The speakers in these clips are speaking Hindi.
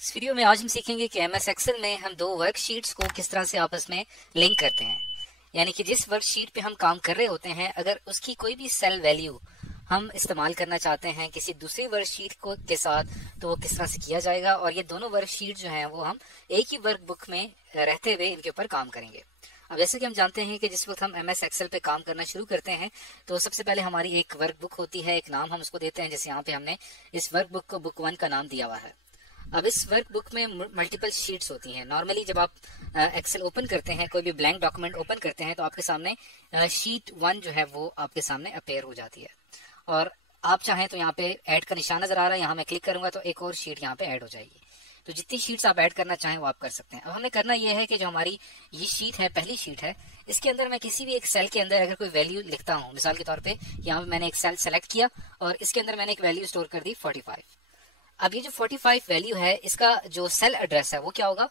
इस वीडियो में आज हम सीखेंगे कि एमएस एक्सेल में हम दो वर्कशीट्स को किस तरह से आपस में लिंक करते हैं। यानी कि जिस वर्कशीट पे हम काम कर रहे होते हैं, अगर उसकी कोई भी सेल वैल्यू हम इस्तेमाल करना चाहते हैं किसी दूसरी वर्कशीट को के साथ, तो वो किस तरह से किया जाएगा। और ये दोनों वर्कशीट जो हैं वो हम एक ही वर्कबुक में रहते हुए इनके ऊपर काम करेंगे। अब जैसे कि हम जानते हैं कि जिस वक्त हम एमएस एक्सेल पे काम करना शुरू करते हैं तो सबसे पहले हमारी एक वर्कबुक होती है, एक नाम हम उसको देते हैं। जैसे यहाँ पे हमने इस वर्कबुक को बुक 1 का नाम दिया हुआ है। अब इस वर्कबुक में मल्टीपल शीट्स होती हैं। नॉर्मली जब आप एक्सेल ओपन करते हैं, कोई भी ब्लैंक डॉक्यूमेंट ओपन करते हैं, तो आपके सामने शीट 1 जो है वो आपके सामने अपेयर हो जाती है। और आप चाहें तो यहाँ पे ऐड का निशान नजर आ रहा है, यहाँ मैं क्लिक करूंगा तो एक और शीट यहाँ पे ऐड हो जाएगी। तो जितनी शीट्स आप ऐड करना चाहें वो आप कर सकते हैं। अब हमें करना यह है कि जो हमारी ये शीट है, पहली शीट है, इसके अंदर मैं किसी भी एक सेल के अंदर अगर कोई वैल्यू लिखता हूँ, मिसाल के तौर पे यहाँ पे मैंने एक सेल सेलेक्ट किया और इसके अंदर मैंने एक वैल्यू स्टोर कर दी 45। अब ये जो 45 वैल्यू है, इसका जो सेल एड्रेस है वो क्या होगा,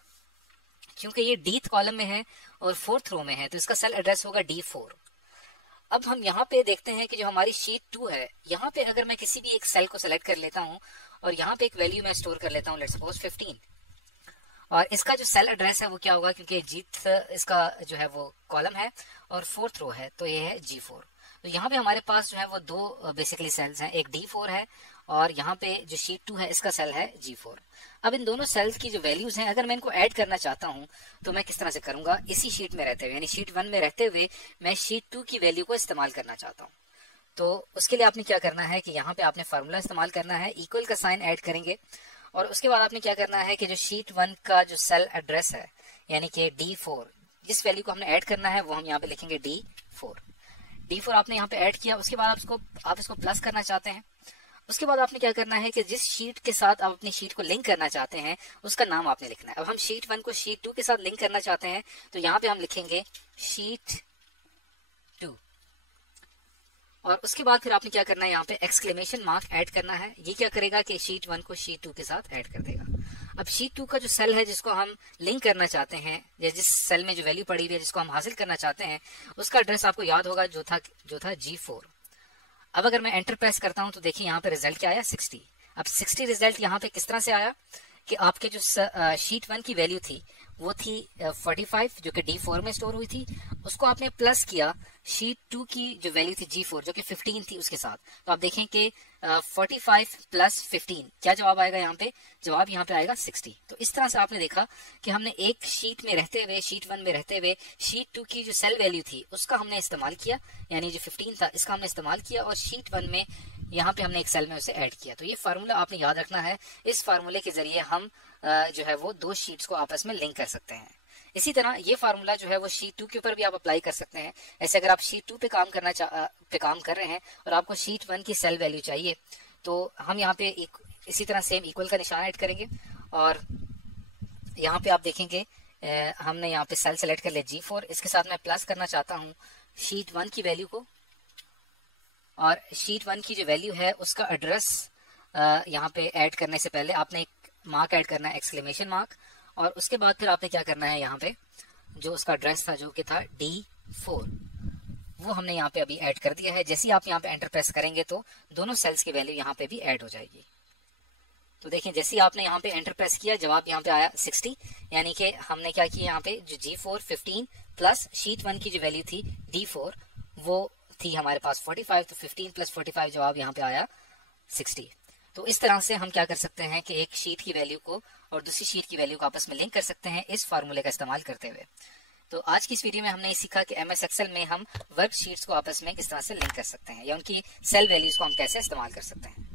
क्योंकि ये डीथ कॉलम में है और 4th रो में है, तो इसका सेल एड्रेस होगा D4। अब हम यहाँ पे देखते हैं कि जो हमारी शीट 2 है, यहाँ पे अगर मैं किसी भी एक सेल को सेलेक्ट कर लेता हूँ और यहाँ पे एक वैल्यू मैं स्टोर कर लेता हूँ, लेट्स सपोज 15, और इसका जो सेल एड्रेस है वो क्या होगा, क्योंकि जीत इसका जो है वो कॉलम है और 4th रो है, तो ये है G4। तो यहाँ पे हमारे पास जो है वो दो बेसिकली सेल्स हैं, एक D4 है और यहाँ पे जो शीट 2 है इसका सेल है G4। अब इन दोनों सेल्स की जो वैल्यूज हैं, अगर मैं इनको ऐड करना चाहता हूँ तो मैं किस तरह से करूंगा, इसी शीट में रहते हुए, यानी शीट 1 में रहते हुए मैं शीट 2 की वैल्यू को इस्तेमाल करना चाहता हूँ। तो उसके लिए आपने क्या करना है कि यहाँ पे आपने फार्मूला इस्तेमाल करना है, इक्वल का साइन ऐड करेंगे और उसके बाद आपने क्या करना है कि जो शीट 1 का जो सेल एड्रेस है यानी कि D4, जिस वैल्यू को हमने ऐड करना है वो हम यहाँ पे लिखेंगे D4 आपने यहाँ पे ऐड किया। उसके बाद आप इसको प्लस करना चाहते हैं। उसके बाद आपने क्या करना है कि जिस शीट के साथ आप अपनी शीट को लिंक करना चाहते हैं उसका नाम आपने लिखना है। अब हम शीट 1 को शीट 2 के साथ लिंक करना चाहते हैं, तो यहाँ पे हम लिखेंगे शीट 2 और उसके बाद फिर आपने क्या करना है, यहाँ पे एक्सक्लेमेशन मार्क ऐड करना है। ये क्या करेगा कि शीट 1 को शीट 2 के साथ ऐड कर देगा। अब शीट 2 का जो सेल है जिसको हम लिंक करना चाहते हैं, या जिस सेल में जो वैल्यू पड़ी हुई है जिसको हम हासिल करना चाहते हैं, उसका एड्रेस आपको याद होगा जो था G4। अब अगर मैं एंटर प्रेस करता हूं तो देखिए यहाँ पे रिजल्ट क्या आया, 60। अब 60 रिजल्ट यहाँ पे किस तरह से आया कि आपके जो शीट 1 की वैल्यू थी वो थी 45 जो कि D4 में स्टोर हुई थी, उसको आपने प्लस किया शीट 2 की जो वैल्यू थी G4 जो कि 15 थी उसके साथ। तो आप देखें कि 45 प्लस 15 क्या जवाब आएगा, यहाँ पे जवाब यहाँ पे आएगा 60। तो इस तरह से आपने देखा कि हमने एक शीट में रहते हुए, शीट 1 में रहते हुए शीट 2 की जो सेल वैल्यू थी उसका हमने इस्तेमाल किया, यानी जो 15 था इसका हमने इस्तेमाल किया और शीट 1 में यहाँ पे हमने एक सेल में उसे ऐड किया। तो ये फार्मूला आपने याद रखना है। इस फार्मूले के जरिए हम जो है वो दो शीट्स को आपस में लिंक कर सकते हैं। इसी तरह ये फार्मूला जो है वो शीट 2 के ऊपर भी आप अप्लाई कर सकते हैं। ऐसे अगर आप शीट 2 पे काम कर रहे हैं और आपको शीट 1 की सेल वैल्यू चाहिए, तो हम यहाँ पे इसी तरह सेम इक्वल का निशान ऐड करेंगे और यहाँ पे आप देखेंगे हमने यहाँ पे सेल सेलेक्ट कर लिया G4। इसके साथ मैं प्लस करना चाहता हूँ शीट 1 की वैल्यू को, और शीट 1 की जो वैल्यू है उसका एड्रेस यहाँ पे ऐड करने से पहले आपने एक मार्क ऐड करना है, एक्सक्लेमेशन मार्क, और उसके बाद फिर आपने क्या करना है, यहाँ पे जो उसका एड्रेस था जो कि था D4 वो हमने यहाँ पे अभी ऐड कर दिया है। जैसे ही आप यहाँ पे एंटर प्रेस करेंगे तो दोनों सेल्स की वैल्यू यहाँ पे भी ऐड हो जाएगी। तो देखिए जैसे ही आपने यहाँ पे एंटर प्रेस किया जवाब यहाँ पे आया 60, यानी कि हमने क्या किया, यहाँ पे जो G4 15 प्लस शीट 1 की जो वैल्यू थी D4 वो थी हमारे पास 45, तो 15 प्लस 45 जवाब यहाँ पे आया 60। तो इस तरह से हम क्या कर सकते हैं कि एक शीट की वैल्यू को और दूसरी शीट की वैल्यू को आपस में लिंक कर सकते हैं इस फार्मूले का इस्तेमाल करते हुए। तो आज की इस वीडियो में हमने ये सीखा कि एमएस एक्सेल में हम वर्कशीट्स को आपस में किस तरह से लिंक कर सकते हैं या उनकी सेल वैल्यूज को हम कैसे इस्तेमाल कर सकते हैं।